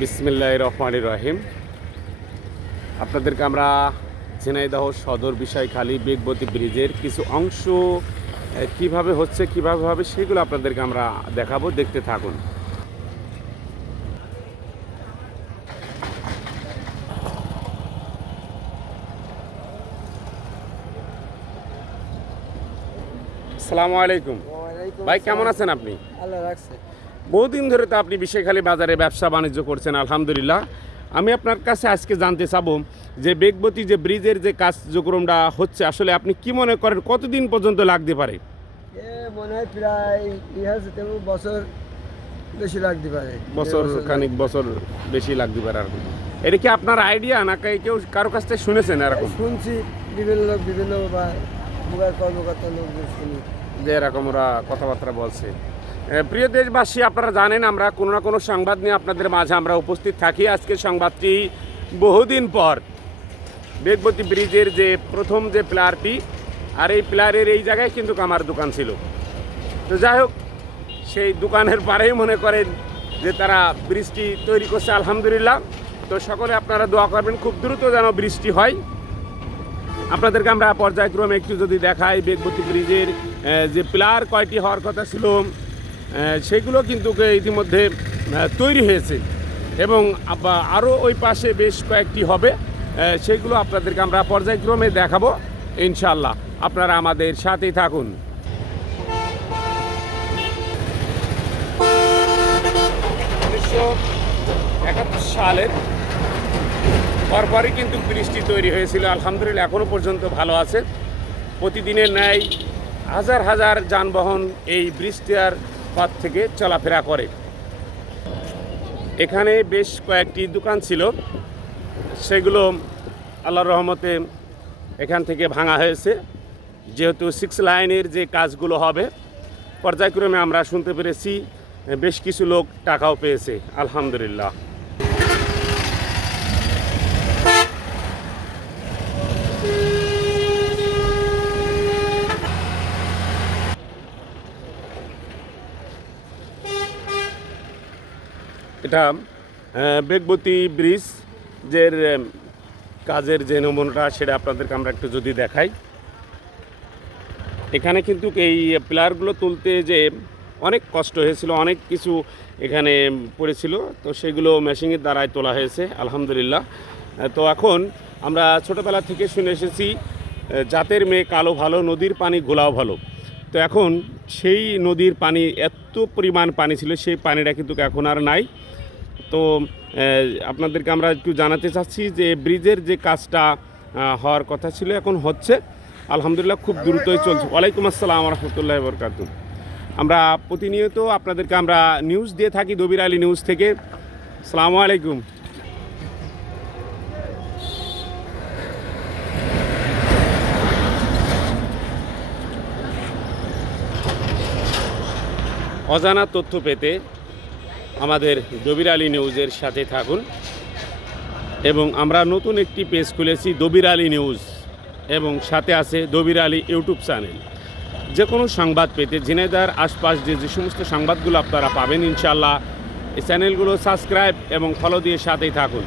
বিসমিল্লাহ রহমান রহিম। আপনাদেরকে আমরা ঝিনাইদহ সদর বিষয়খালী বেগবতী ব্রিজের কিছু অংশ কীভাবে হচ্ছে কীভাবে হবে সেগুলো আপনাদেরকে আমরা দেখাবো দেখতে থাকুন। আসসালামু আলাইকুম। ভাই কেমন আছেন আপনি? আল্লাহ রাখছে বহুদিন ধরে তো আপনি বিশেখালী বাজারে ব্যবসা বাণিজ্য করছেন আলহামদুলিল্লাহ। আমি আপনার কাছে আজকে জানতে চাবো যে বেগবতী যে ব্রিজের যে কার্যক্রমটা হচ্ছে আসলে আপনি কি মনে করেন কতদিন পর্যন্ত লাগতে পারে? এ মনে হয় প্রায় বছর বেশি লাগতে পারে। বছর খানিক বছর বেশি লাগতে পারে আর কি। এটা কি আপনার আইডিয়া না কেউ কারও কাছ থেকে শুনেছেন এরকম? শুনছি বিভিন্ন লোক বিভিন্ন কর্মকর্তা শুনি। যে এরকম ওরা কথাবার্তা বলছে। প্রিয় দেশবাসী, আপনারা জানেন আমরা কোনো না কোনো সংবাদ নিয়ে আপনাদের মাঝে আমরা উপস্থিত থাকি। আজকে সংবাদটি বহুদিন পর বেগবতী ব্রিজের যে প্রথম যে প্লারটি, আর এই প্লারের এই জায়গায় কিন্তু আমার দোকান ছিল। তো যাই হোক, সেই দোকানের পাড়েই মনে করেন যে তারা বৃষ্টি তৈরি করছে, আলহামদুলিল্লাহ। তো সকলে আপনারা দোয়া করবেন, খুব দ্রুত যেন বৃষ্টি হয়। আপনাদেরকে আমরা পর্যায়ক্রমে একটু যদি দেখাই, বেগবতী ব্রিজের যে প্লার কয়টি হওয়ার কথা ছিল। সেগুলো কিন্তু ইতিমধ্যে তৈরি হয়েছে। এবং আরও ওই পাশে বেশ কয়েকটি হবে। সেগুলো আপনাদেরকে আমরা পর্যায়ক্রমে দেখাবো ইনশাল্লাহ আপনারা আমাদের সাথেই থাকুন। উনিশশো একাত্তর সালের পরপরই কিন্তু বৃষ্টি তৈরি হয়েছিল। আলহামদুলিল্লাহ এখনও পর্যন্ত ভালো আছে। প্রতিদিনের ন্যায় হাজার হাজার যানবাহন এই বৃষ্টির পথ থেকে চলাফেরা করে। এখানে বেশ কয়েকটি দোকান ছিল। সেগুলো আল্লাহর রহমতে এখান থেকে ভাঙা হয়েছে। যেহেতু সিক্স লাইনের যে কাজগুলো হবে, পর্যায়ক্রমে আমরা শুনতে পেরেছি, বেশ কিছু লোক টাকাও পেয়েছে। আলহামদুলিল্লাহ। এটা বেগবতী ব্রিজ যে কাজের যে নমুনাটা, সেটা আপনাদেরকে আমরা একটু যদি দেখাই। এখানে কিন্তু এই পিলারগুলো তুলতে যে অনেক কষ্ট হয়েছিল, অনেক কিছু এখানে পড়েছিল, তো সেগুলো মেশিনের দ্বারাই তোলা হয়েছে, আলহামদুলিল্লাহ। তো এখন আমরা ছোটোবেলা থেকে শুনে এসেছি জাতের মেয়ে কালো ভালো, নদীর পানি গোলাও ভালো। তো এখন সেই নদীর পানি, এত পরিমাণ পানি ছিল, সেই পানিটা কিন্তু এখন আর নাই। তো আপনাদেরকে আমরা একটু জানাতে চাচ্ছি যে ব্রিজের যে কাজটা হওয়ার কথা ছিল, এখন হচ্ছে। আলহামদুলিল্লাহ খুব দ্রুতই চলছে। ওয়ালাইকুম আসসালাম রহমতুল্লাহ বরকাত আমরা প্রতিনিয়ত আপনাদেরকে আমরা নিউজ দিয়ে থাকি দবির আলী নিউজ থেকে। সালামু আলাইকুম। অজানা তথ্য পেতে আমাদের দবির আলী নিউজের সাথে থাকুন। এবং আমরা নতুন একটি পেজ খুলেছি, দবির আলী নিউজ। এবং সাথে আছে দবির আলী ইউটিউব চ্যানেল। যে কোনো সংবাদ পেতে ঝিনাইদার আশপাশ যে যে সমস্ত সংবাদগুলো আপনারা পাবেন ইনশাল্লাহ এই চ্যানেলগুলো সাবস্ক্রাইব এবং ফলো দিয়ে সাথেই থাকুন।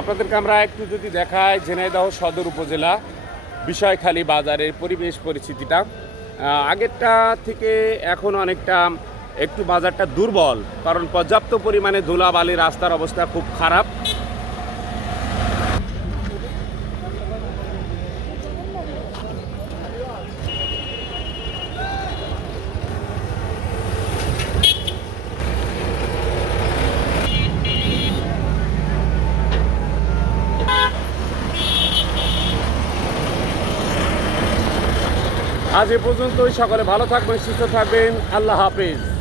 আপনাদেরকে আমরা একটু যদি দেখাই ঝিনাইদহ সদর উপজেলা, বিষয়খালী বাজারের পরিবেশ পরিস্থিতিটা। আগেরটা থেকে এখন অনেকটা একটু বাজারটা দুর্বল, কারণ পর্যাপ্ত পরিমাণে ধুলাবালি, রাস্তার অবস্থা খুব খারাপ। আজ এ পর্যন্তই। সকলে ভালো থাকবেন সুস্থ থাকবেন। আল্লাহ হাফেজ।